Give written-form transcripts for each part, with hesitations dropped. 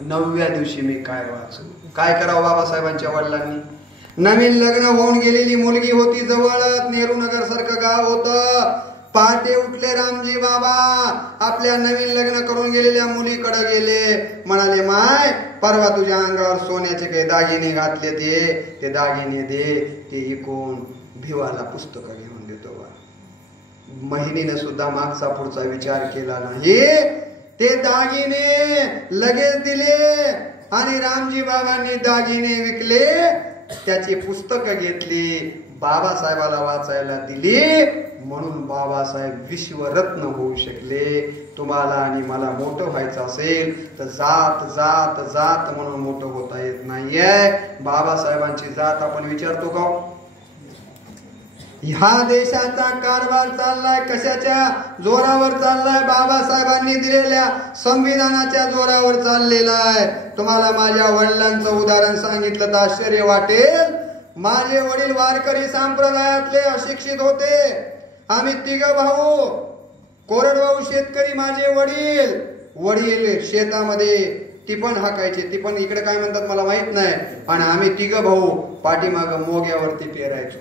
9व्या दिवशी मी काय वाचू? काय करावं बाबासाहेबांच्या वडिलांनी? नवीन लग्न होऊन गेलेली मुलगी होती जवळच, नेहरू नगर सारखं गाव होतं. पहाटे उठले रामजी बाबा, आपल्या नवीन लग्न करून गेलेल्या मुलीकडे गेले. म्हणाले, माय परवा तुझ्या अंगावर सोन्याचे काही दागिने घातले, ते दागिने दे, ते इकून भिवाला पुस्तक घेऊन देतो. महिनीने सुद्धा मागचा पुढचा विचार केला नाही. ते दागिने लगेच दिले आणि रामजी बाबांनी दागिने विकले, त्याची पुस्तकं घेतली, बाबासाहेबाला वाचायला दिली. म्हणून बाबासाहेब विश्वरत्न होऊ शकले. तुम्हाला आणि मला मोठं व्हायचं असेल तर जात जात जात म्हणून मोठं होता येत नाहीये. बाबासाहेबांची जात आपण विचारतो का? ह्या देशाचा कारभार चाललाय कशाच्या जोरावर चाललाय? बाबासाहेबांनी दिलेल्या संविधानाच्या जोरावर चाललेला आहे. तुम्हाला माझ्या वडिलांचं उदाहरण सांगितलं तर आश्चर्य वाटेल. माझे वडील वारकरी संप्रदायातले अशिक्षित होते. आम्ही 3 भाऊ, कोरडभाऊ शेतकरी. माझे वडील शेतामध्ये टिपण हाकायचे. टिपण इकडे काय म्हणतात मला माहित नाही. आणि आम्ही 3 भाऊ पाठीमाग मोग्यावरती पेरायचो.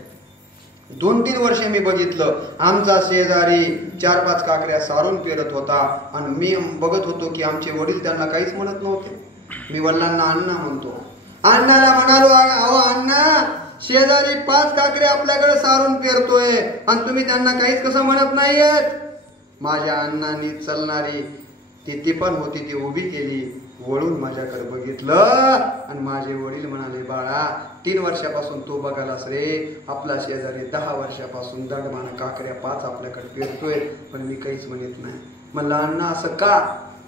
2-3 वर्ष मी बघितलं, आमचा शेजारी 4-5 काकऱ्या सारून पेरत होता आणि मी बघत होतो की आमचे वडील त्यांना काहीच म्हणत नव्हते. मी वडिलांना अण्णा म्हणतो. अण्णाला म्हणालो, अहो अण्णा, शेजारी 5 काकऱ्या आपल्याकडे सारून पेरतोय आणि तुम्ही त्यांना काहीच कसं म्हणत नाहीयेत? माझ्या अण्णांनी चलणारी ती टिपण होती ती उभी केली, वळून माझ्याकडे बघितलं आणि माझे वडील म्हणाले, बाळा 3 वर्षापासून तू बघालास रे, आपला शेजारी 10 वर्षापासून दडमान काकऱ्या 5 आपल्याकडे पेरतोय, पण मी काहीच म्हणत नाही. म्हणलं अण्णा असं का?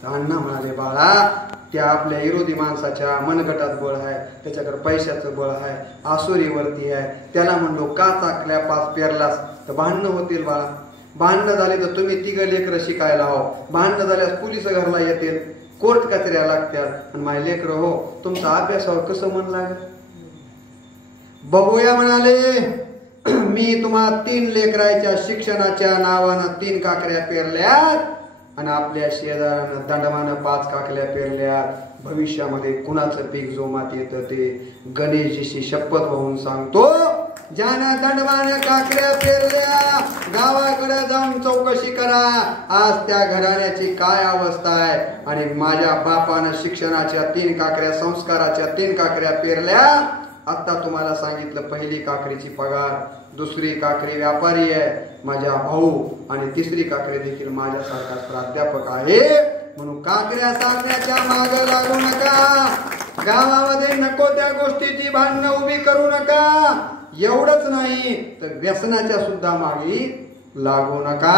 अण्णा म्हणाले, बाळा त्या आपल्या विरोधी माणसाच्या मनगटात बळ आहे, त्याच्याकडे पैशाचं बळ आहे, आसुरीवरती आहे. त्याला म्हणलो का चाकल्या 5 पेरलास तर भांडणं होतील बाळा. भांडणं झाले तर तुम्ही 3 लेकरं शिकायला हो. भांडणं झाल्यास पोलिस घरला येतील, कोर्ट कचऱ्या लागतात आणि माझे लेकरं हो तुमचा अभ्यासावर कसं मन लागेल? बघूया म्हणाले. मी तुम्हाला 3 लेकराच्या शिक्षणाच्या नावानं 3 काकऱ्या पेरल्यात आणि आपल्या शेजाऱ्यानं दंडमानं 5 काकऱ्या पेरल्यात. भविष्यामध्ये कुणाचं पीक जोमात येतं ते गणेशजीशी शपथ वाहून सांगतो, ज्यानं दंडमानं काकऱ्या पेरल्या गावाकडे जाऊन चौकशी करा, आज त्या घराण्याची काय अवस्था आहे. आणि माझ्या बापानं शिक्षणाच्या 3 काकऱ्या, संस्काराच्या 3 काकऱ्या पेरल्या. आता तुम्हाला सांगितलं, पहिली काकरीची पगार, दुसरी काकरी व्यापारी आहे माझा भाऊ आणि तिसरी काकरी देखील माझ्यासारखा प्राध्यापक आहे. म्हणून काकऱ्या सारण्याच्या मागे लागू नका. गावामध्ये नको त्या गोष्टीची भांडणं उभी करू नका. एवढंच नाही तर व्यसनाच्या सुद्धा मागे लागू नका.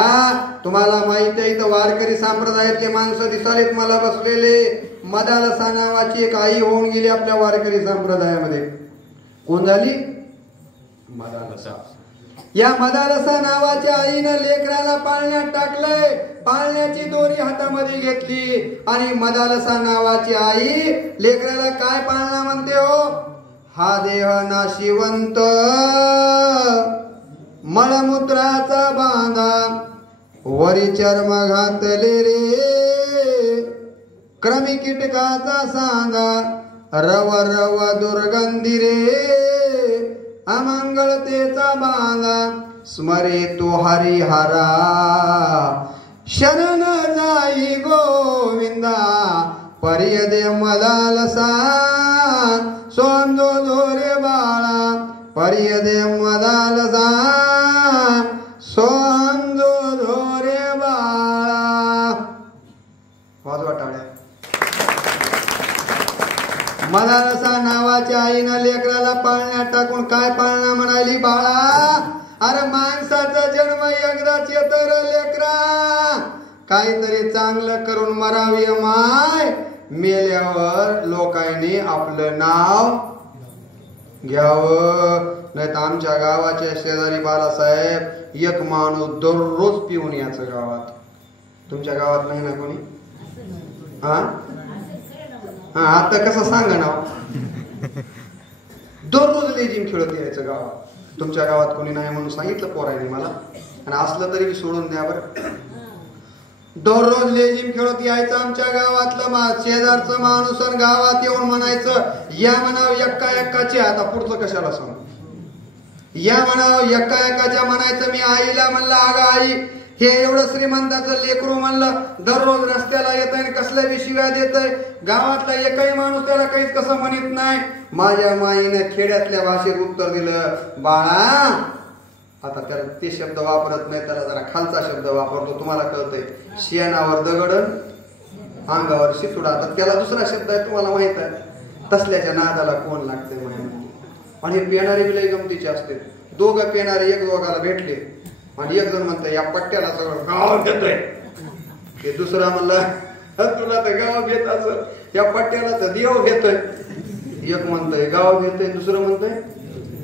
तुम्हाला माहिती आहे तर वारकरी संप्रदायातले माणसं दिसालेत मला बसलेले. मदालसा नावाची एक आई होऊन गेली आपल्या वारकरी संप्रदायामध्ये. कोण झाली? मदालसा. या मदालसा नावाच्या आईनं लेकराला पाळण्यात टाकलंय. पाळण्याची दोरी हातामध्ये घेतली आणि मदालसा नावाची आई लेकराला काय पाळणा म्हणते हो? हा देह नाशिवंत मळमूत्राचा बांधा, वरी चर्म घातले रे क्रमी कीटकाचा सांगा, रव रव दुर्गंधी रे अमंगळतेचा बांधा, स्मरे तो हरिहरा शरण जाई गोविंदा, पर्यदे मदालसा सोंदो दोरे बाळा, पर्यदे मदालसा सोंदो दोरे बाळा. वाजवा टाळ्या. मदालसा नावाच्या आईनं लेकराला पाळण्यात टाकून काय पाळणा म्हणाली? बाळा, अरे माणसाचा जन्म एकदाच येतो रे लेकरा, काहीतरी चांगलं करून मरावी माय. मेल्यावर लोकांनी आपलं नाव घ्यावं. नाही तर आमच्या गावाच्या शेजारी बाळासाहेब एक माणूस दररोज पिऊन याचं गावात. तुमच्या गावात नाही ना कोणी? हा हा आता कसं सांगा ना, दररोज लेजिम खेळत यायचं गावात. तुमच्या गावात कोणी नाही म्हणून सांगितलं पोराने मला, आणि असलं तरी सोडून द्या बरं. दररोज लेझिम खेळत यायचं आमच्या गावातलं शेजारचं माणूस आणि गावात येऊन म्हणायचं या म्हणावं एक्का एक्काची. आता पुढचं कशाला सांगू. या म्हणावं एक्का एक्काच्या म्हणायचं. मी आईला म्हणलं अगं आई हे एवढं श्रीमंताचं लेकरू म्हणलं दररोज रस्त्याला येत आहे कसल्या बी शिव्या देत आहे. गावातला एकही माणूस त्याला काहीच कसं म्हणत नाही. माझ्या माईनं खेड्यातल्या भाषेत उत्तर दिलं बाळा. आता त्याला ते शब्द वापरत नाही त्याला जरा खालचा शब्द वापरतो तुम्हाला कळतंय. शेणावर दगड अंगावर शितुडा. आता त्याला दुसरा शब्द आहे तुम्हाला माहित आहे. तसल्याच्या नादाला कोण लागते माहिती. आणि हे पेणारे बिलय गमतीचे असते. दोघं पेणारे एक दोघाला भेटले आणि एक जण म्हणतोय या पट्ट्याला सगळं गाव घेतोय. ते दुसरा म्हणला तुला तर गाव घेत असं या पट्ट्याला तर देव घेतोय. एक म्हणतोय गाव घेतोय दुसरं म्हणतोय.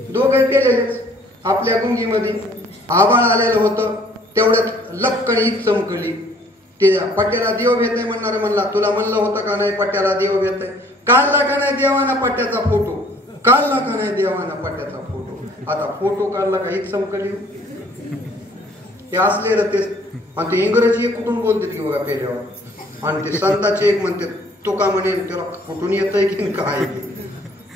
दोघं केलेलेच. आपल्या गुंगीमध्ये आभाळ आलेलं होतं तेवढ्यात लपकणी हीच चमकली. ते पट्ट्याला देव घेतोय म्हणणारे म्हणला तुला म्हणलं होतं का नाही पट्ट्याला देव घेतोय. काढला का नाही देवाना पट्ट्याचा फोटो. काढला का नाही देवाना पट्ट्याचा फोटो. आता फोटो काढला का हीच चमकली. ते असले रतेस आणि ते इंग्रजी कुठून बोलते की बघा पेल्यावर. आणि ते संताचे एक म्हणते तो का म्हणे त्याला कुठून येतय की काय.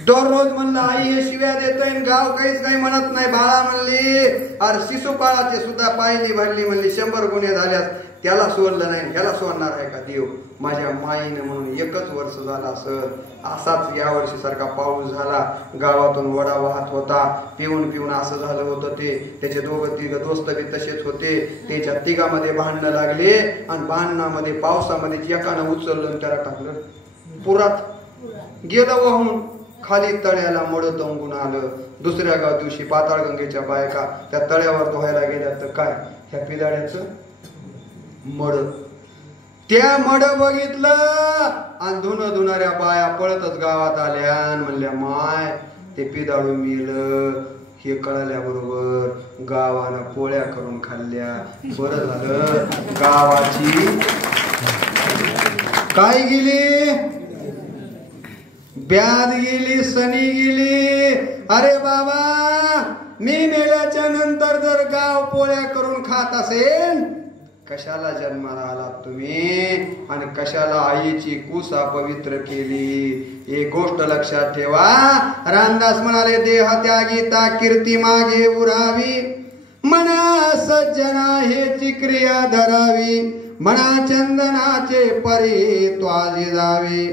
दररोज म्हणलं आई हे शिव्या देतोय गाव काहीच काही म्हणत नाही. बाळा म्हणली अरे शिशुपाळाचे सुद्धा पायली भरली म्हणली 100 गुन्हे झाल्यास त्याला सोडलं नाही ह्याला सोडणार आहे का देव. माझ्या माईने म्हणून 1च वर्ष झाला सर. असाच या वर्षी सारखा पाऊस झाला. गावातून वडा वाहत होता. पिऊन पिऊन असं झालं होतं ते. त्याचे दोघं तिघ दोस्त बी तसेच होते. त्याच्या तिघामध्ये भांडणं लागले आणि भांडणामध्ये पावसामध्ये एकानं उचललं त्याला टाकलं पुरात. गेलं वाहून खाली तळ्याला मड तंगून आलं. दुसऱ्या दिवशी पाताळगंगेच्या बायका त्या तळ्यावर धुवायला गेल्या तर काय ह्या पिदाड्याचं मड. त्या मड बघितलं आणि धुणाऱ्या बाया पळतच गावात आल्या म्हणल्या माय ते पिदाडू मिळलं. हे कळल्याबरोबर गावानं पोळ्या करून खाल्ल्या. बरं झालं गावाची काय गेली ब्याद गेली सनी गेली. अरे बाबा मी मेल्याच्या नंतर जर गाव पोळ्या करून खात असेल कशाला जन्माला आलात तुम्ही आणि कशाला आईची कुसा पवित्र केली. एक गोष्ट लक्षात ठेवा. रामदास म्हणाले देह त्यागीता कीर्ती मागे उरावी. मना सज्जना हेची क्रिया धरावी. मना चंदनाचे परी त्वाजी जावे.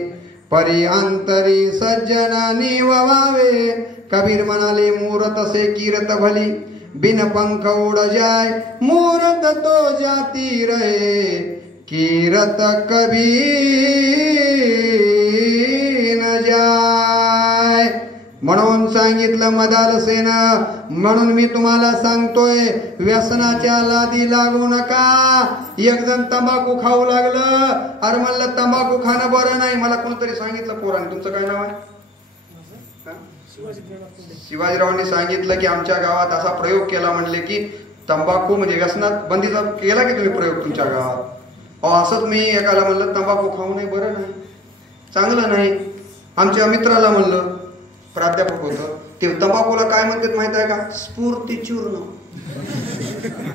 परी अंतरी सज्जनानी ववावे. कबीर म्हणाले मूरत से कीरत भली बिन पंख उड़ जाय. मूरत तो जाती रहे कीरत कभी न जाय. म्हणून सांगितलं मदालसेन. म्हणून मी तुम्हाला सांगतोय व्यसनाच्या लादी लागू नका. एक जण तंबाखू खाऊ लागलं. अरे म्हणलं तंबाखू खाणं बरं नाही. मला कोणतरी सांगितलं पोरांनी. तुमचं काय नाव आहे. शिवाजीरावांनी सांगितलं की आमच्या गावात असा प्रयोग केला म्हणले की तंबाखू म्हणजे व्यसनात बंदीचा केला की तुम्ही प्रयोग तुमच्या गावात. असंच मी एकाला म्हणलं तंबाखू खाऊ नये बरं नाही चांगलं नाही. आमच्या मित्राला म्हणलं प्राध्यापक होतं ते तंबाखूला काय म्हणतात माहित आहे का स्फूर्ती चूर्ण.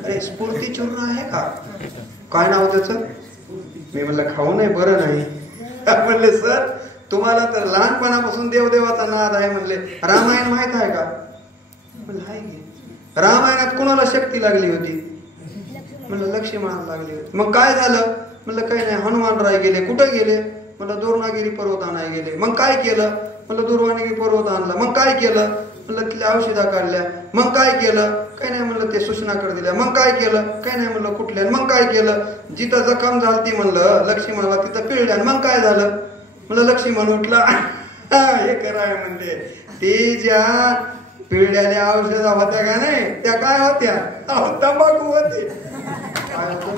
अरे स्फूर्ती चूर्ण आहे का काय नाव त्याचं. मी म्हणलं खाऊ नये बरं नाही. म्हणले सर तुम्हाला तर लहानपणापासून देवदेवाचा नाद आहे म्हणले. रामायण माहित आहे का म्हणलं आहे की. रामायणात कोणाला शक्ती लागली होती म्हणलं लक्ष्मणाला लागली होती. मग काय झालं म्हणलं काही नाही हनुमानराय गेले. कुठे गेले म्हणलं दुर्वागिरी पर्वत आणायला गेले. मग काय केलं म्हणलं दुर्वागिरी पर्वत आणला. मग काय केलं म्हणलं तिथल्या औषधा काढल्या. मग काय केलं काही नाही म्हणलं ते सूचनाकडे दिल्या. मग काय केलं काही नाही म्हणलं कुठल्या. मग काय केलं जिथं जखम झालती म्हणलं लक्ष्मणाला तिथं पिळल्या. मग काय झालं म्हणलं लक्ष्मण उठला हे कराय म्हणते. ते ज्या पिळलेल्या औषधा होत्या का नाही त्या काय होत्या तंबाखू होती. काय होत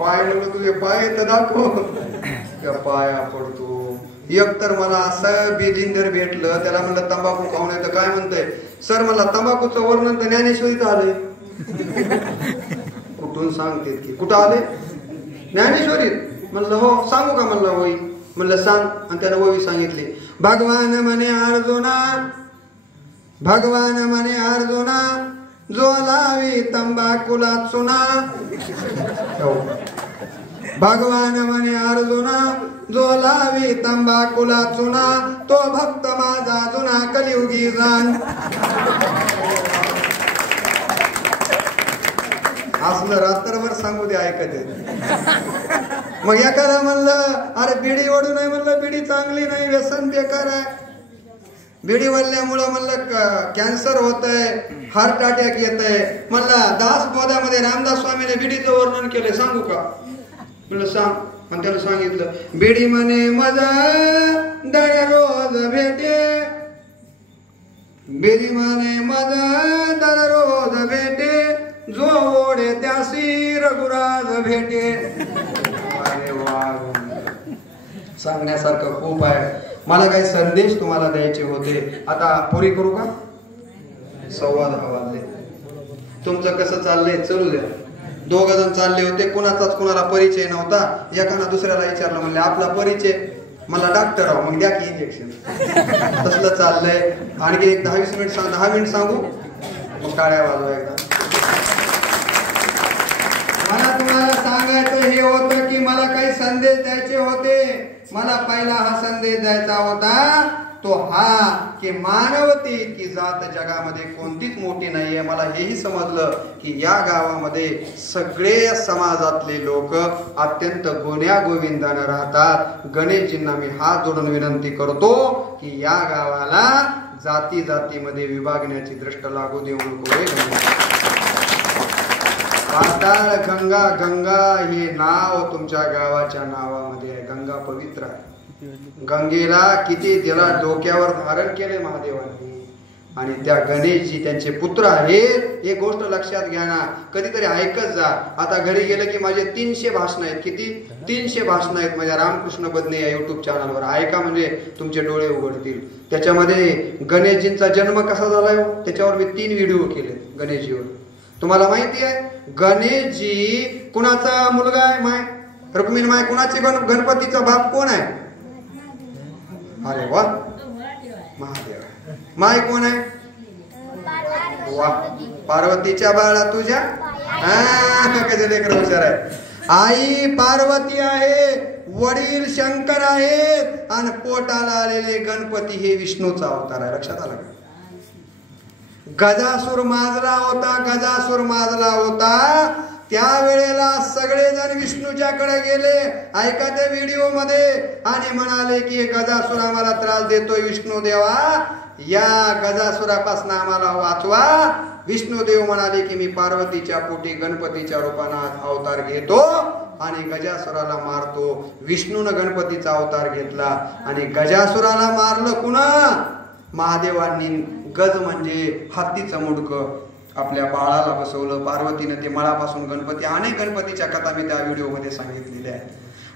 पाय म्हणलं तुझे पाय तर दाखव. त्या पाया पडतो. एक तर मला असं बिलिंदर भेटलं त्याला म्हणलं तंबाखू खाऊ नये तर काय म्हणतंय सर मला तंबाखूचं वर्णन तर ज्ञानेश्वरीचं आलंय. कुठून सांगते की कुठं आले ज्ञानेश्वरीत म्हणलं हो सांगू का म्हणलं होई म्हणलं सांग. आणि त्यानं वही सांगितली. भगवान म्हणे अर्जुना भगवान म्हणे अर्जुना जो लावी तंबाखूला चुना. भगवान म्हणे अर्जुना, जो लावी तंबाखूला चुना, तो भक्त माझा जुना कलियुगी जाण. असलं रात्रभर सांगू दे ऐकत. मग एखादा म्हणलं अरे बिडी ओढू नाही, म्हणलं बिडी चांगली नाही, व्यसन बेकार आहे. बिडी वळल्यामुळं म्हणलं कॅन्सर होत आहे, हार्ट अटॅक येत आहे. म्हणलं दास बोधामध्ये रामदास स्वामीने बिडीचं वर्णन केलं, सांगू का? म्हणलं सांग. आणि त्याला सांगितलं, बिडी म्हणे मजा दररोज भेटे, बिडी म्हणे मजा दररोज भेटे, जो ओढे त्यासी रघुराज भेटे. अरे वा, सांगण्यासारखं खूप आहे. मला काही संदेश तुम्हाला द्यायचे होते. आता पुरी करू का? 10:15 वाजले. तुमचं कसं चाललंय? चलू द्या. 2 जण चालले होते, कुणाचाच कुणाला परिचय नव्हता. एकानं दुसऱ्याला विचारलं, म्हणले आपला परिचय? मला डॉक्टर आहो. मग द्या की इंजेक्शन. तसलं चाललंय. आणखी एक 10-20 मिनिट 10 मिनिट सांगू, मग टाळ्या वाजवा एकदा. मला तुम्हाला सांगायचं हे होतं की मला काही संदेश द्यायचे होते. मला पहिला हा संदेश द्यायचा होता तो हा की मानवते इतकी जात जगामध्ये कोणतीच मोठी नाहीये. मला हेही समजलं की या गावामध्ये सगळे समाजातले लोक अत्यंत गुण्यागोविंदानं राहतात. गणेशजींना मी हात जोडून विनंती करतो की या गावाला जाती जातीमध्ये विभागण्याची दृष्ट लागू देऊ नको. पाताळ गंगा, गंगा हे नाव तुमच्या गावाच्या नावामध्ये आहे. गंगा पवित्र आहे. गंगेला किती त्याला डोक्यावर धारण केले महादेवांनी. आणि त्या गणेशजी त्यांचे पुत्र आहेत. एक गोष्ट लक्षात घ्या ना, कधीतरी ऐकत जा. आता घरी गेलं की माझे 300 भाषण आहेत. किती? 300 भाषण आहेत माझ्या रामकृष्ण बदने या युट्यूब चॅनलवर. ऐका म्हणजे तुमचे डोळे उघडतील. त्याच्यामध्ये गणेशजींचा जन्म कसा झालाय त्याच्यावर मी 3 व्हिडिओ केले गणेशजीवर. तुम्हाला माहिती आहे गणेशजी कुणाचा मुलगा आहे? माय रुक्मिणी माय. कुणाचे गणपतीचा बाप कोण आहे? अरे वा, महादेव. माय कोण आहे? वा, पार्वतीच्या बाळा तुझ्या. कसे लेकर हुशार आहे. आई पार्वती आहे, वडील शंकर आहेत आणि पोटाला आलेले गणपती हे विष्णूचा अवतार आहे. लक्षात आलं का? गजासूर माजला होता, गजासूर माजला होता. त्यावेळेला सगळेजण विष्णूच्याकडे गेले. ऐका त्या व्हिडिओ मध्ये. आणि म्हणाले की गजासूर आम्हाला त्रास देतोय, विष्णू देवा या गजासुरापासून आम्हाला वाचवा. विष्णुदेव म्हणाले की मी पार्वतीच्या पोटी गणपतीच्या रूपानं अवतार घेतो आणि गजासुराला मारतो. विष्णूनं गणपतीचा अवतार घेतला आणि गजासुराला मारलं. कुणा? महादेवांनी. गज म्हणजे हत्तीचं मुडकं आपल्या बाळाला बसवलं. पार्वतीनं ते मळापासून गणपती. अनेक गणपतीच्या कथा मी त्या व्हिडिओमध्ये सांगितलेल्या आहेत.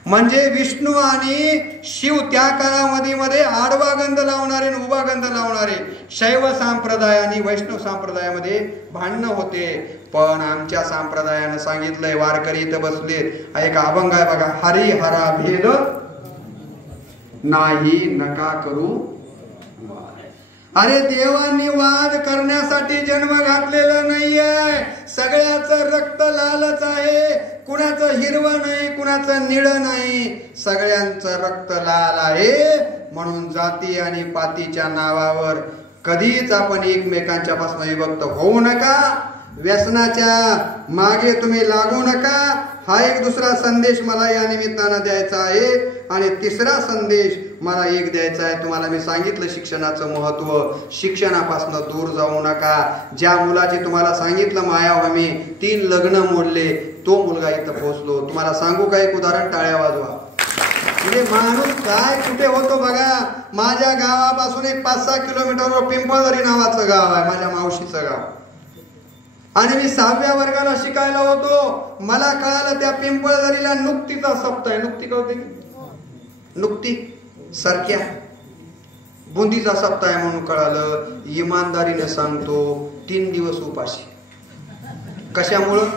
म्हणजे विष्णू आणि शिव त्या काळामध्ये आडवा गंध लावणारे आणि उभा गंध लावणारे शैव संप्रदाय आणि वैष्णव संप्रदायामध्ये भांडणं होते. पण आमच्या संप्रदायानं सांगितलंय, वारकरी इथं बसले, एक अभंग आहे बघा, हरी हरा भेद नाही नका करू. अरे देवांनी वाद करण्यासाठी जन्म घातलेला नाहीये. सगळ्याचं रक्त लालच आहे. कुणाचं हिरवं नाही, कुणाचं निळं नाही, सगळ्यांचं रक्त लाल आहे. म्हणून जाती आणि पातीच्या नावावर कधीच आपण एकमेकांच्या पासून विभक्त होऊ नका. व्यसनाच्या मागे तुम्ही लागू नका. हा एक दुसरा संदेश मला या निमित्तानं द्यायचा आहे. आणि तिसरा संदेश मला एक द्यायचा आहे. तुम्हाला मी सांगितलं शिक्षणाचं महत्व. शिक्षणापासून दूर जाऊ नका. ज्या मुलाचे तुम्हाला सांगितलं मायावामी 3 लग्न मोडले, तो मुलगा इथं पोहोचलो. तुम्हाला सांगू का एक उदाहरण? टाळ्या वाजवा. म्हणजे माणूस काय कुठे होतो बघा. माझ्या गावापासून एक 5-6 किलोमीटरवर पिंपळदरी नावाचं गाव आहे, माझ्या मावशीचं गाव. आणि मी 6व्या वर्गाला शिकायला होतो. मला कळालं त्या पिंपळदरीला नुकतीचा सप्ताह आहे. नुकती कळते की? नुकती सारख्या बुंदीचा सप्ताह आहे म्हणून कळालं. इमानदारीने सांगतो 3 दिवस उपाशी. कशामुळं?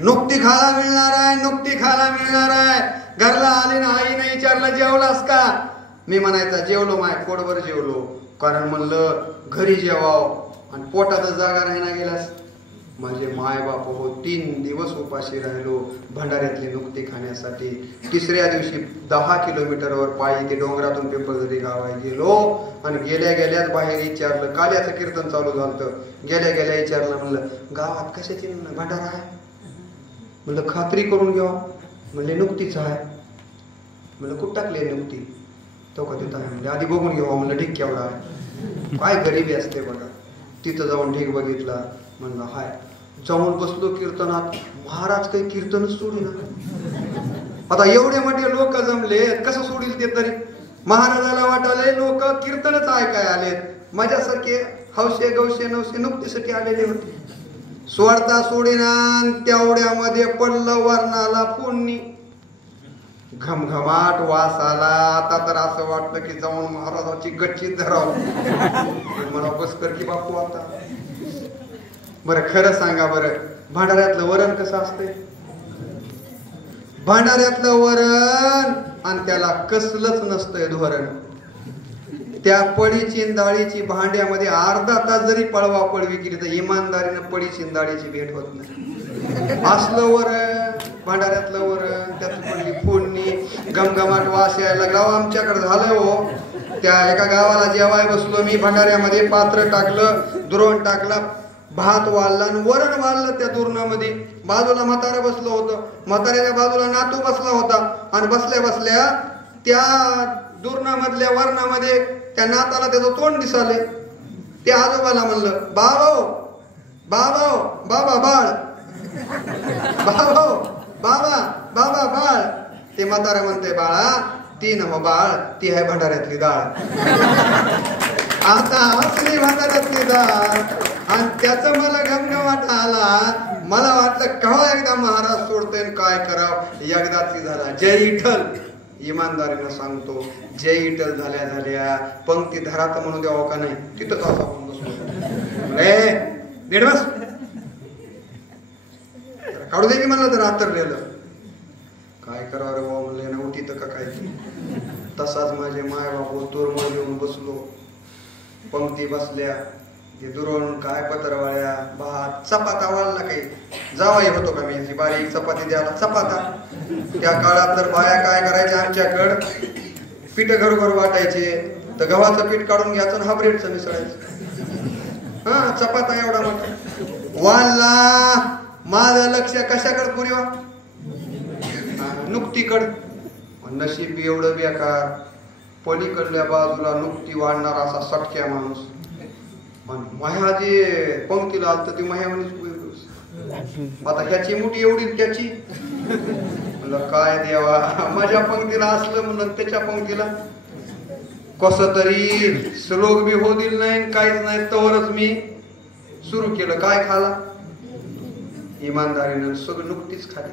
नुकती खायला मिळणार आहे, नुकती खायला मिळणार आहे. घरला आली ना, आईने विचारलं जेवलास का? मी म्हणायचा जेवलो माय, पोटभर जेवलो. कारण म्हणलं घरी जेवाव आणि पोटातच जागा राहिना गेलास. माझे माय बाप हो 3 दिवस उपाशी राहिलो भंडाऱ्यातली नुकती खाण्यासाठी. तिसऱ्या दिवशी 10 किलोमीटरवर पायी ते डोंगरातून पिंपळदरी गावात गेलो आणि गेल्या गेल्याच बाहेर विचारलं. काल्याचं कीर्तन चालू झालं. गेल्या गेल्या विचारलं, म्हणलं गावात कशाची भंडारा आहे? म्हणलं खात्री करून घ्या. म्हणले नुकतीच आहे. म्हणलं कुठं टाकले नुकती? तो का तिथं आहे? म्हणजे आधी बघून घेऊ. म्हणलं ढीक केवढा आहे. काय गरिबी असते बघा. तिथं जाऊन ढीक बघितला. म्हणलं हाय. जाऊन बसलो कीर्तनात. महाराज काही कीर्तनच सोडीना. आता एवढे मोठे लोक जमले, कसं सोडील ते तरी? महाराजाला वाटाले लोक कीर्तनच ऐकाय आलेत. माझ्यासारखे हौशे गौशे नवशे नुकतीसाठी आलेले होते. सोडता सोडीना. तेवढ्यामध्ये पडलं वर्णाला फोडणी. घमघमाट वास आला. आता तर असं वाटलं की जाऊन महाराजाची गच्चीत धरावं. मला बसकर की बापू आता. बरं खरं सांगा बरं, भांडाऱ्यातलं वरण कसं असतंय? भांडाऱ्यातलं वरण आणि त्याला कसलंच नसतंय धोरण. त्या पडीची डाळीची भांड्यामध्ये अर्धा तास जरी पळवा पळवी केली तर इमानदारीनं पडीची डाळीची भेट होत नाही. असलं वरण, भांडाऱ्यातलं वरण, त्यात पडली फोडणी, घमघमाट वास यायला लागला. आमच्याकडे झालंय हो. त्या एका गावाला जेवाय बसलो मी. भांडाऱ्यामध्ये पात्र टाकलं, दुरण टाकला, भात वाढला आणि वरण वाढलं त्या दुरणामध्ये. बाजूला म्हातारा बसलं होतं. म्हाताऱ्याच्या बाजूला नातू बसला होता. आणि बसल्या बसल्या त्या दुरणामधल्या वरणामध्ये त्या नाताला त्याचं तोंड दिसाले. ते आजोबाला म्हणलं, बाबा बाबा बाळ, बाबा बाबा बाळ. ते म्हातारा म्हणते, बाळा ती नव बाळ, ती आहे भंडाऱ्यातली डाळ. आता असली भंडाऱ्यातली डाळ. आणि त्याचं मला घमघमाट आला. मला वाटलं केव्हा एकदा महाराज सोडतोय काय करावं. एकदाच झाला. जय विठ्ठल. इमानदारीनं सांगतो, जय विठ्ठल झाल्या झाल्या पंक्ती धरात म्हणू द्यावं का नाही? तिथंच असा आपण बसलो. नीट बस. काढू दे की म्हणलं तर आतरलेलं. काय करावं रे बाबा म्हणले ना, उठी तर का काय ती. तसाच माझे माय बापू तोरमळ घेऊन बसलो. पंक्ती बसल्या. ते दुरून काय पत्रवाळ्या, भात, चपाता वाढला काही. जावाई होतो का मी बारीक चपाती द्यायला चपाता. त्या काळात तर बाया काय करायच्या, आमच्याकडं पीठ घरोघर वाटायचे. तर गव्हाचं पीठ काढून घ्यायचं आणि हाब्रेडचं मिसळायचं. हा चपाता एवढा मोठा वाढला. माझं लक्ष कशाकडे पुरीवा? नुकतीकड. नशीब एवढं बेकार. पलीकडल्या बाजूला नुकती वाढणारा असा सटक्या माणूस. माया जे पंक्तीला आलत ती माया म्हणून आता ह्याची मुठी एवढी त्याची. म्हणलं काय देवा, माझ्या पंक्तीला असलं म्हणून त्याच्या पंक्तीला कस तरी श्लोक बी हो दिल नाही, काहीच नाही. तवरच मी सुरू केलं. काय खाला? इमानदारीनं सगळं नुकतीच खाली.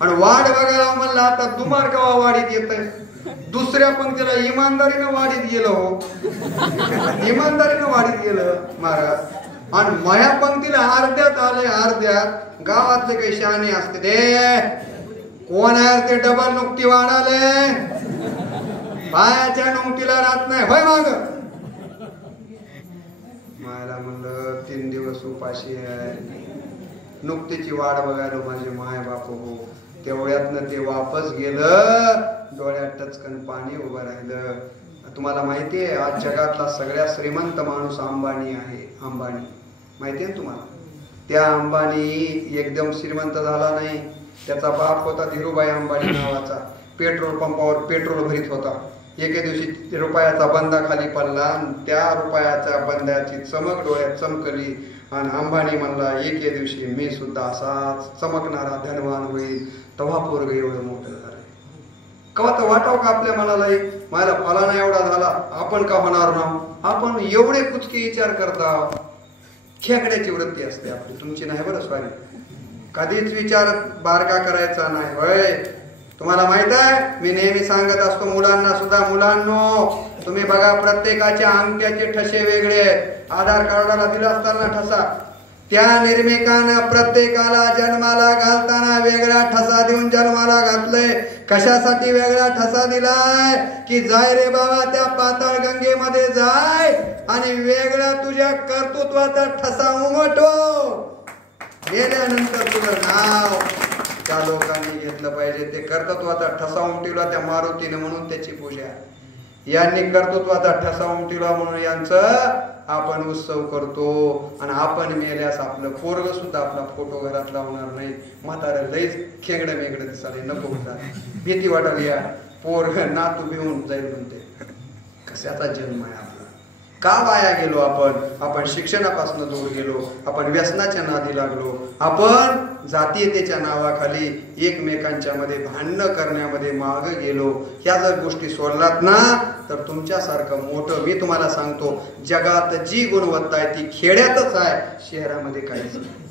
आणि वाढ बघायला म्हणलं आता दुमार गावा वाढीत येत आहे. दुसऱ्या पंक्तीला इमानदारीनं वाढीत गेलं हो. इमानदारीनं वाढीत गेलं महाराज. आणि माया पंक्तीला अर्ध्यात आले. अर्ध्यात गावातले काही शहाणे असते ते कोण आहे ते डबल नुकती वाढाले. पायाच्या नुकतीला राहत नाही होय माग. मायला म्हणलं 3 दिवस उपाशी आहे. नुकतीची वाढ बघायला माझे माय बाप हो. तेवढ्यातनं ते वापस गेलं. डोळ्यात टचकन पाणी उभं राहिलं. तुम्हाला माहितीये आज जगातला सगळ्यात श्रीमंत माणूस अंबानी आहे. अंबानी माहितीये ना तुम्हाला? त्या अंबानी एकदम श्रीमंत झाला नाही. त्याचा बाप होता धीरूभाई अंबानी नावाचा. पेट्रोल पंपावर पेट्रोल भरीत होता. एके दिवशी रुपयाचा बंदा खाली पडला. त्या रुपयाच्या बंद्याची चमक डोळ्यात चमकली. आणि अंबानी म्हणला एके दिवशी मी सुद्धा असाच चमकणारा धनवान होईल. तेव्हा पोरग एवढं मोठं झालं. कवा तर वाटाव का आपल्या मनाला मला फलाना एवढा झाला आपण का होणार ना? आपण एवढे कुचके विचार करता. खेकड्याची वृत्ती असते आपली, तुमची नाही बरं स्वारी. कधीच विचार बारका करायचा नाही होय. तुम्हाला माहित आहे मी नेहमी सांगत असतो मुलांना सुद्धा, मुलांनो तुम्ही बघा प्रत्येकाच्या अंगठ्याचे ठसे वेगळे आहेत. आधार कार्डाला दिला असताना ठसा त्या निर्मिकानं प्रत्येकाला जन्माला घालताना वेगळा ठसा देऊन जन्माला घातलंय. कशासाठी वेगळा ठसा दिलाय? की जाय रे बाबा त्या पाताळ गंगेमध्ये जाय आणि वेगळा तुझ्या कर्तृत्वाचा ठसा उमटव. मेल्यानंतर तुझं नाव त्या लोकांनी घेतलं पाहिजे. ते कर्तृत्वाचा ठसा उमटिवला त्या मारुतीने म्हणून त्याची पूजा. यांनी कर्तृत्वाचा ठसा उमटिवला म्हणून यांचं आपण उत्सव करतो. आणि आपण मेल्यास आपलं पोरग सुद्धा आपला फोटो घरात लावणार नाही. म्हातारा लईच खेंगडं मेंगडं दिसाले नको होता. भीती वाटाली या पोरग नातू भिवून जाईल म्हणते. कशाचा जन्म आहे आपला? का वाया गेलो आपण शिक्षणापासून दूर गेलो, आपण व्यसनाच्या नादी लागलो, आपण जातीयतेच्या नावाखाली एकमेकांच्या मध्ये भांडणं करण्यामध्ये माग गेलो. ह्या जर गोष्टी सोडलात ना तर तुमच्यासारखं मोठं मी तुम्हाला सांगतो जगात जी गुणवत्ता आहे ती खेड्यातच आहे, शहरामध्ये काहीच नाही.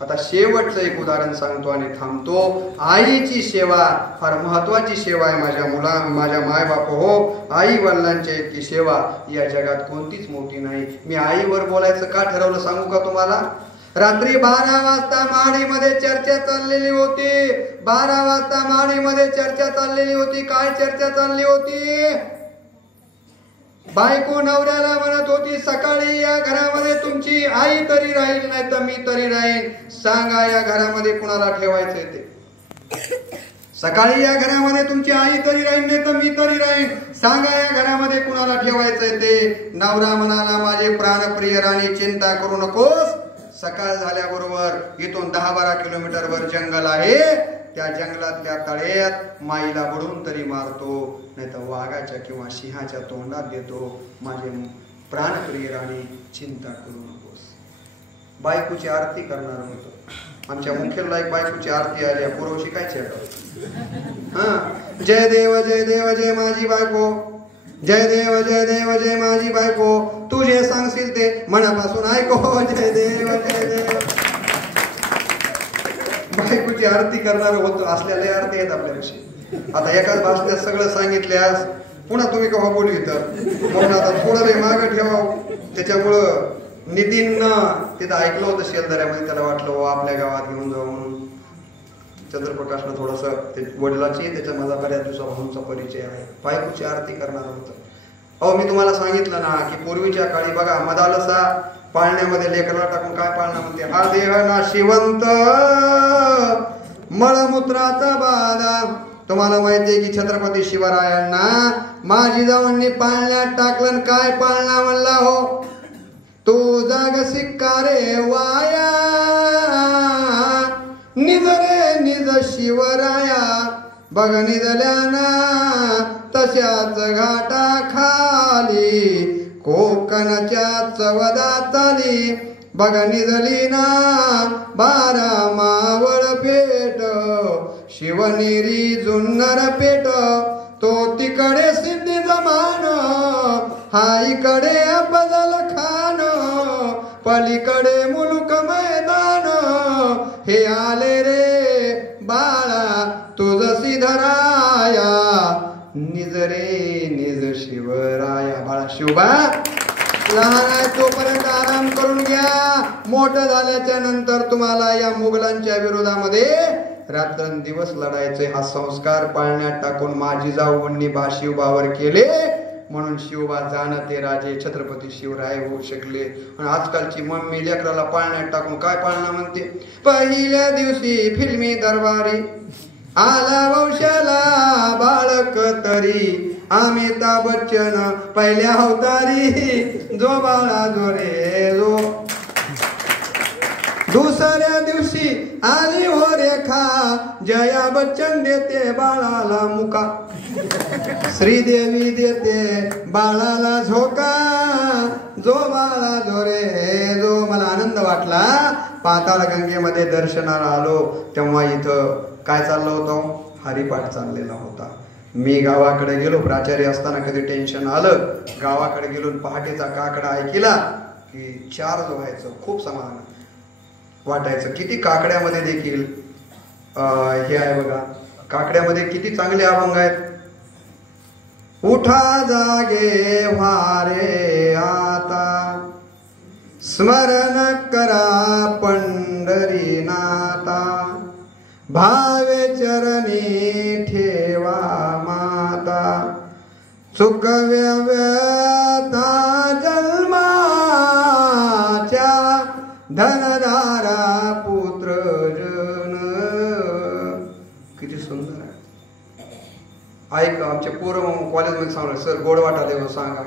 आता शेवटचं एक उदाहरण सांगतो आणि थांबतो. आईची सेवा फार महत्वाची सेवा आहे. माझ्या मायबाप हो, आई वडिलांच्या इतकी सेवा या जगात कोणतीच मोठी नाही. मी आईवर बोलायचं का ठरवलं सांगू का तुम्हाला? रात्री 12 वाजता माडीमध्ये चर्चा चाललेली होती. 12 वाजता माडीमध्ये चर्चा चाललेली होती. काय चर्चा चालली होती? बायको नवऱ्याला म्हणत होती, सकाळी या घरामध्ये तुमची आई तरी राहील नाही तर मी तरी राहीन. सांगा या घरामध्ये कुणाला ठेवायचंय ते? सकाळी या घरामध्ये तुमची आई तरी राहील नाही तर मी तरी राहीन. सांगा या घरामध्ये कुणाला ठेवायचंय ते? नवरा म्हणाला, माझे प्राणप्रिय राणी चिंता करू नकोस. सकाळ झाल्याबरोबर इथून 10-12 किलोमीटरवर जंगल आहे. त्या जंगलातल्या तळ्यात माईला बुडून तरी मारतो, नाही तर वाघाच्या किंवा सिंहाच्या तोंडात देतो. माझे प्राणप्रिय राणी चिंता करू नकोस. बायकोची आरती करणार होतो. आमच्या मुख्यला एक बायकोची आरती आली. पूर्व शिकायची जय देव जय देव जय माझी बायको, जय देव जय देव जय माझी बायको, तू जे सांगशील ते मनापासून ऐको. जय देव जय देव. बायकोची आरती करणार होतो. असलेल्या आरती आहेत आपल्याविषयी. आता एकाच भाषणात सगळं सांगितल्यास पुन्हा तुम्ही केव्हा बोलू इथं म्हणून आता थोडं मागं ठेवावं. त्याच्यामुळं नितीननं तिथं ऐकलं होतं शेलदऱ्यामध्ये. त्याला वाटलं आपल्या गावात घेऊन जावं म्हणून. चंद्रप्रकाशनं थोडस ते वडिलाची त्याच्या माझा बऱ्याच दिवसा भाऊंचा परिचय आहे. बायकोची आरती करणार होतं. अहो मी तुम्हाला सांगितलं ना की पूर्वीच्या काळी बघा मदालसा पाळण्यामध्ये लेकराला टाकून काय पाळणं म्हणते, हा देह नाशिवंत मळमूत्राचा बाधा. तुम्हाला माहितीये की छत्रपती शिवरायांना माझी जाऊंनी पाळण्यात टाकलं. काय पाळणा म्हणला हो? तू जाग सिक्का रे वाया, निज रे निज शिवराया. बघ निजल्याना तशाच घाटा खाली, कोकणच्या चवदाताली. बघ निजली ना 12 मावळ पेट, शिवनेरी जुन्नर पेट. तो तिकडे सिद्धी जमान, हा इकडे बदल खान. पलीकडे मुलुक मैदान, हे आले रे बाळा तुझसी धराया. निज रे निज शिवराया. बाळा शिवबा लहान आहे तोपर्यंत आराम करून घ्या. मोठं झाल्याच्या नंतर तुम्हाला या मुघलांच्या विरोधामध्ये रात्रंदिवस लढायचे. हा संस्कार पाळण्यात टाकून माझी जाऊंनी बा शिवबावर केले. म्हणून शिवबा जाणते राजे छत्रपती शिवराय होऊ शकले. आणि आजकालची मम्मी लेकराला पाळण्यात टाकून काय पाळणा म्हणते? पहिल्या दिवशी फिल्मी दरबारी आला वंशाला बाळक तरी, अमिताभ बच्चन पहिल्या अवतारी. जो बाळा जो रे जो. दुसऱ्या दिवशी आली हो रेखा, जया बच्चन देते बाळाला मुका. श्रीदेवी देते बाळाला झोका. जो बाळा जो रे जो. मला आनंद वाटला पाताळ गंगेमध्ये दर्शनाला आलो तेव्हा इथं काय चाललं होतं? हरिपाठ चाललेला होता. मी गावाकडे गेलो, प्राचार्य असताना कधी टेन्शन आलं गावाकडे गेलो, पहाटेचा काकडा ऐकला की चार्ज व्हायचं. खूप समाधान वाटायचं. किती काकड्यामध्ये देखील हे आहे बघा, काकड्यामध्ये किती चांगले अभंग आहेत. उठा जागे व्हारे आता, स्मरण करा पंढरीनाथा. भावे चरणी ठेवा माता, चुकव्या व्यथा जन्माच्या धनधारा पोरं कॉलेजमध्ये सांगलं सर गोड वाटा देव सांगा.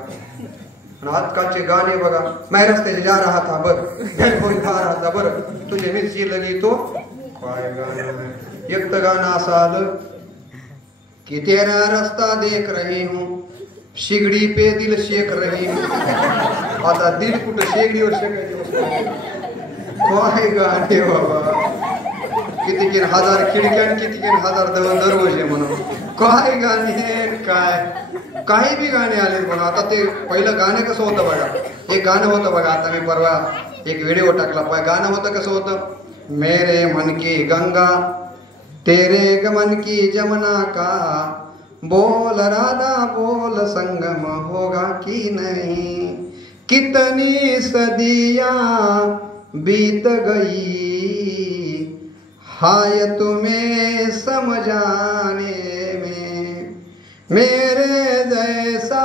आणि आजकालचे गाणे बघा, माय रस्त्याचे जा राहता बर राहता बरं तुझे मिरची लगी तो काय गाणं. एक तर गाणं असं आलं की तेरा रस्ता देख रही हूं शिगडी पे दिल शेक रही हूं. आता दिल कुठं शेगडीवर शेकायचे काय गाणे बाबा. किती किन हजार खिडक्या किती किन हजार दरवाजे म्हणून काय गाणे काय काही बी गाणे आले बघा. आता ते पहिलं गाणं कसं होतं बघा. एक गाणं होतं बघा, आता मी परवा एक व्हिडिओ टाकला पाय. गाणं होतं कसं होतं, मेरे मन की गंगा तेरे गमन की जमुना का बोल राधा बोल संगम होगा कि नहीं. कितनी सदियां बीत गई हाय तुम्हें समझाने में. मेरे जैसा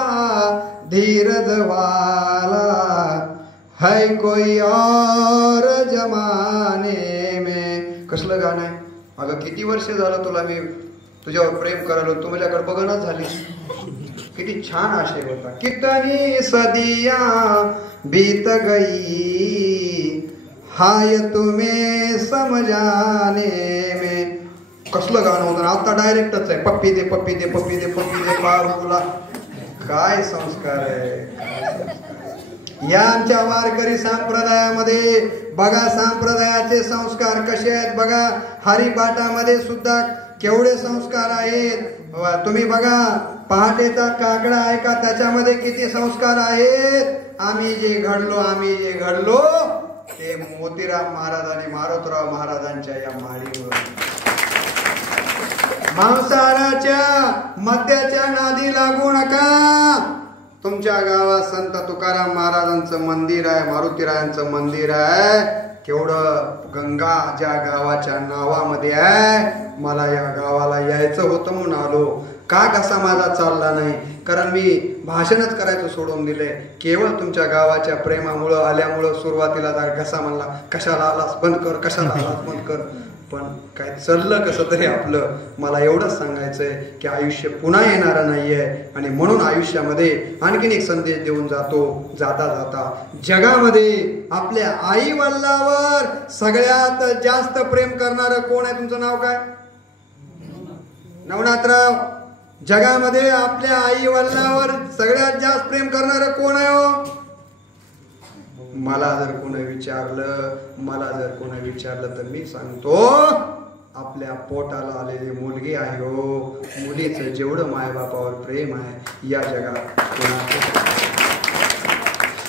धीरज वाला है कोई और जमाने में. कसलं गाणं आहे. अगं किती वर्ष झालं तुला मी तुझ्यावर प्रेम करायलो, तू माझ्याकडे बघणच झाली. किती छान आशय होता. कितनी सदियां बीत गई हाय तुम्हें समझाने में. कसलं गाणं होतं. आता डायरेक्टच आहे, पप्पी दे पप्पी दे पप्पी दे पप्पी दे पारुला. काय संस्कार आहे या आमच्या वारकरी संप्रदायामध्ये. बघा संप्रदायाचे संस्कार कसे आहेत बघा. हरिपाठामध्ये सुद्धा केवढे संस्कार आहेत. तुम्ही बघा पहाटेचा काकडा आहे का, त्याच्यामध्ये किती संस्कार आहेत. आम्ही जे घडलो ते मोतीराम महाराज आणि मारुतराव महाराजांच्या या माळीवर. मांसाहाराच्या मद्याच्या नादी लागू नका. तुमच्या गावात संत तुकाराम महाराजांचं मंदिर आहे, मारुतीरायांचं मंदिर आहे. केवढं गंगा ज्या गावाच्या नावामध्ये आहे. मला या गावाला यायचं होतं म्हणून आलो. का घसा माझा चालला नाही, कारण मी भाषणच करायचं सोडून दिले. केवळ तुमच्या गावाच्या प्रेमामुळं आल्यामुळं सुरुवातीला घसा म्हणला कशाला आलास बंद कर, कशाला आलास बंद कर. पण काय चाललं कसं तरी आपलं. मला एवढंच सांगायचंय की आयुष्य पुन्हा येणारं नाहीये. आणि म्हणून आयुष्यामध्ये आणखीन एक संदेश देऊन जातो. जाता जाता जगामध्ये आपल्या आई वडिलांवर सगळ्यात जास्त प्रेम करणारं कोण आहे. तुमचं नाव काय. नवनाथराव. जगामध्ये आपल्या आई वडिलांवर सगळ्यात जास्त प्रेम करणारं कोण आहे हो. मला जर कोणी विचारलं तर मी सांगतो आपल्या पोटाला आलेली मुलगी आहे हो. मुलीचं जेवढं मायबापावर प्रेम आहे या जगात.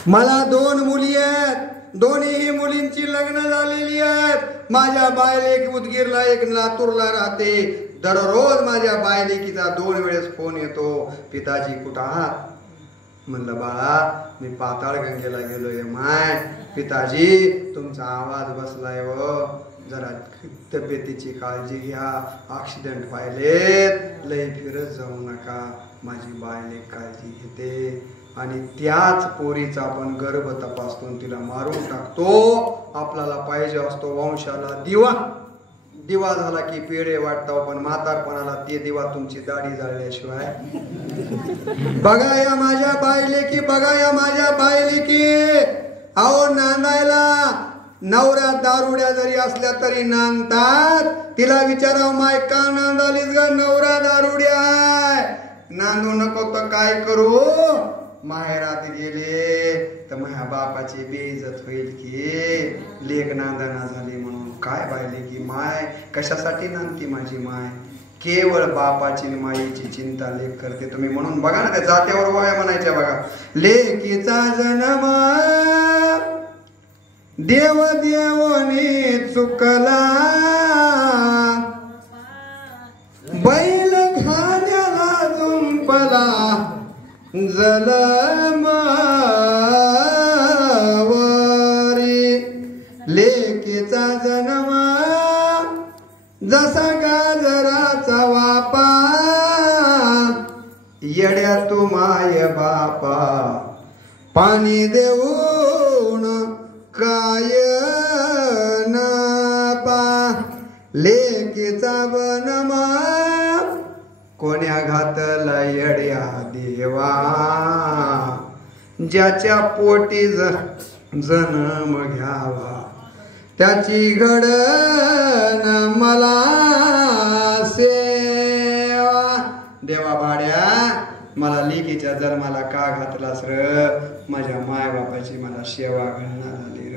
मला 2 मुली आहेत. दोन्ही मुलींची लग्न झालेली आहेत. माझ्या बायलेक उदगीरला एक लातूरला राहते. दररोज माझ्या बायलेकीचा 2 वेळेस फोन येतो, पिताजी कुठं आहात. म्हणलं बाळा मी पाताळ गंगेला गेलोय. माय पिताजी तुमचा आवाज बसलाय हो, जरा तब्येतीची काळजी घ्या. ऍक्सिडेंट व्हायलेत, लय फिरत जाऊ नका. माझी बायले काळजी घेते. आणि त्याच पोरीचा आपण गर्भ तपासतो, तिला मारून टाकतो. आपल्याला पाहिजे असतो वंशाला दिवा झाला की पेढे वाटतो, पण म्हातारपणाला ते दिवा तुमची दाढी जाळल्याशिवाय. बघा या माझ्या बायले की अहो नांदायला नवऱ्या दारुड्या जरी असल्या तरी नांदतात. तिला विचारावं माय का नांदालीस ग, नवरा दारुड्या आहे. नांदू नको तर काय करू. माहेरात गेले तर माझ्या बापाची बेइज्जत होईल की लेक नांदना झाली म्हणून. काय बायले की माय कशासाठी नांदती माझी माय. केवळ बापाची माईची चिंता लेक करते. तुम्ही म्हणून बघा ना त्या जात्यावर वाया म्हणायच्या बघा. लेकीचा जन्म देव देवने चुकला, बैल घाण्याला जुंपला जलमावरी. लेकीचा जन्म जसा गाजराचा वापा, येड्या तू माय बापा पाणी देऊन काय न पा. लेकीचा वनमा कोण्या घातला येड्या देवा, ज्याच्या पोटी जन्म घ्यावा, त्याची घडण मला सेवा. देवा भाड्या, मला लेकीच्या जन्माला का घातलास र, माझ्या मायबापाची मला सेवा घडणार आली र.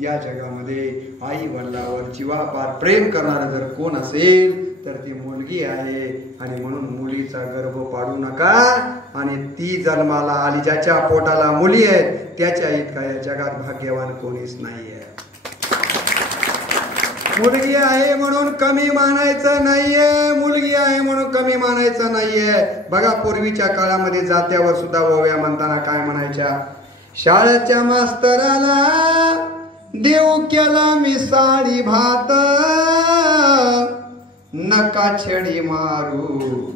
या जगामध्ये आई वडिलावर जीवापार प्रेम करणारा जर कोण असेल तर ती मुलगी आहे. आणि म्हणून मुलीचा गर्भ पाडू नका. आणि ती जन्माला आली, ज्याच्या पोटाला मुली आहेत, त्याच्या इतका या जगात भाग्यवान कोणीच नाही आहे. मुलगी आहे म्हणून कमी मानायचं नाहीये, मुलगी आहे म्हणून कमी मानायचं नाहीये. बघा, पूर्वीच्या काळामध्ये जात्यावर सुद्धा ओव्या म्हणताना काय म्हणायच्या? शाळेच्या मास्तराला देऊ केला मी साडी भात, नका छडी मारू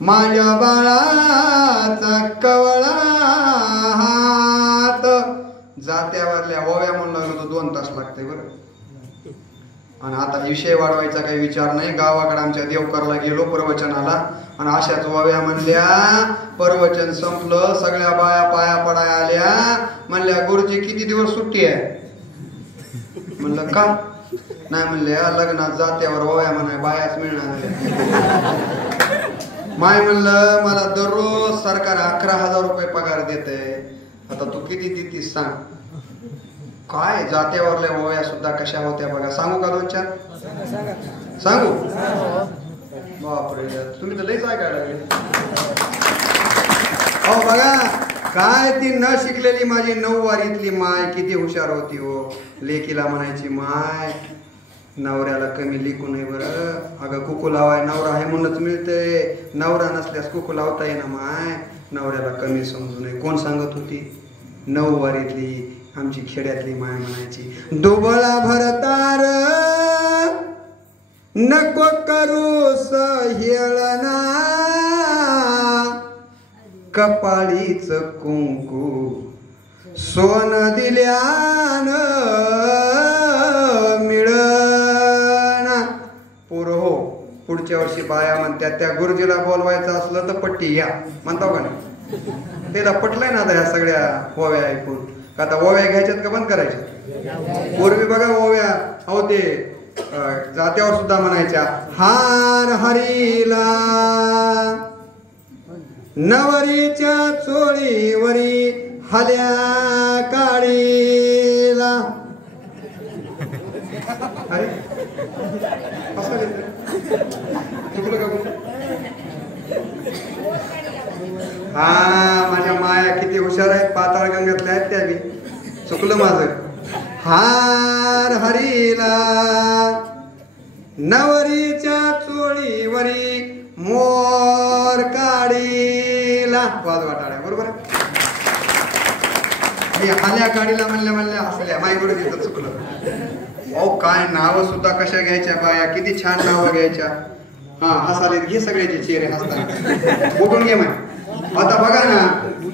माझ्या बाळाचा कवळा हात. जात्यावरल्या ओव्या म्हणलं तर 2 तास लागते बरं. आणि आता विषय वाढवायचा काही विचार नाही. गावाकडे आमच्या देवकरला गेलो प्रवचनाला, आणि अशाच ओव्या म्हणल्या. प्रवचन संपलं, सगळ्या बाया पाया पडाय आल्या. म्हणल्या, गुरुजी किती दिवस सुट्टी आहे? म्हणलं का? नाही म्हणल्या, लग्नात जात्यावर ओव्या म्हणाय बायाच मिळणार. माय म्हणलं, मला दररोज सरकार 11,000 रुपये पगार देते, आता तू किती देतीस सांग. काय जात्यावरल्या ओव्या सुद्धा कशा होत्या बघा. सांगू का 2-4? सांगू? बापरे, तुम्ही तर लईच ऐकायला लागले. हो बघा, काय ती न शिकलेली माझी 9 वारीतली माय किती हुशार होती हो. लेकीला म्हणायची, माय नवऱ्याला कमी लेखू नये बरं. अगं कुकू लावाय नवरा आहे म्हणूनच मिळते, नवरा नसल्यास कुकू लावता येईना माय. नवऱ्याला कमी समजू नये. कोण सांगत होती? 9 वारीतली आमची खेड्यातली माय म्हणायची. दुबळा भरतार नको करू सहेळना, कपाळीच कुंकू सोन दिल्यान मिळना. पोर हो, पुढच्या वर्षी बाया म्हणतात त्या गुरुजीला बोलवायचं असलं तर पट्टी घ्या म्हणतो का नाही? त्याला पटलंय ना आता ह्या सगळ्या ओव्या ऐकून. का आता ओव्या घ्यायच्यात का बंद करायच्या? पूर्वी बघा ओव्या, अहो ते जात्यावर सुद्धा म्हणायच्या. हार हरीला नवरीच्या चोळीवरी हल्या काळीला. अरे चुकलं का? हा, माझ्या माया किती हुशार आहेत, पाताळ गंगातल्या आहेत त्या बी. चुकलं माझं. हार हरीला नवरीच्या चोळीवरी मोर काढीला. वाजवा टाळ्या, बरोबर आहे. हाल्या काढीला म्हणल्या हसल्या. माय गुरुजी तर चुकलं. अहो काय नावं सुद्धा कशा घ्यायच्या बाया, किती छान नावं घ्यायच्या. हा, हसाले घे सगळ्याचे चेहरे हसतात. उठून घे माय. आता बघा ना,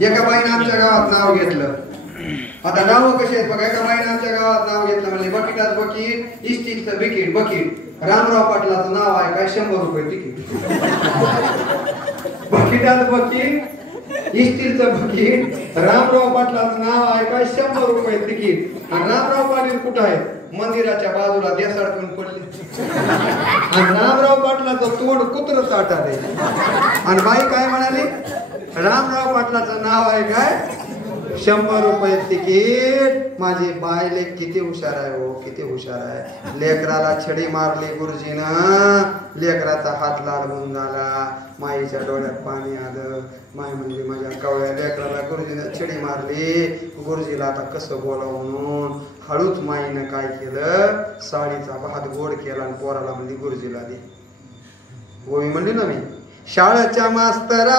एका बाईने आमच्या गावात नाव घेतलं. आता नाव कशी आहेत बघा. एका बाईने आमच्या गावात नाव घेतलं, म्हणले बकिटात बकीट, इस्टीलचं बिकीट बकीट. रामराव पाटलाचं नाव आहे काय, 100 रुपये तिकीट. बकिटात बकीट, इस्टीलचं बकीट, रामराव पाटलाचं नाव आहे काय, 100 रुपये तिकीट. आणि रामराव पाटील कुठं आहे? मंदिराच्या बाजूला देसाडून पडले. आणि रामराव पाटलाचं तोंड कुत्र चाटत आहे. आणि बाई काय म्हणाली? रामराव पाटलाचं नाव आहे काय, 100 रुपये तिकीट. माझी बाय लेक किती हुशार आहे हो, किती हुशार आहे. लेकराला छडी मारली गुरुजीनं, लेकराचा हात लाडून झाला. माईच्या डोळ्यात पाणी आलं. माय म्हणजे माझ्या कवळ्या लेकराला गुरुजीनं छडी मारली. गुरुजीला आता कसं बोलावं म्हणून हळूच माईनं काय केलं, साडीचा भात गोड केला आणि पोराला म्हणजे गुरुजीला दे. गोवी म्हणली ना मी. शाळेच्या मास्तरा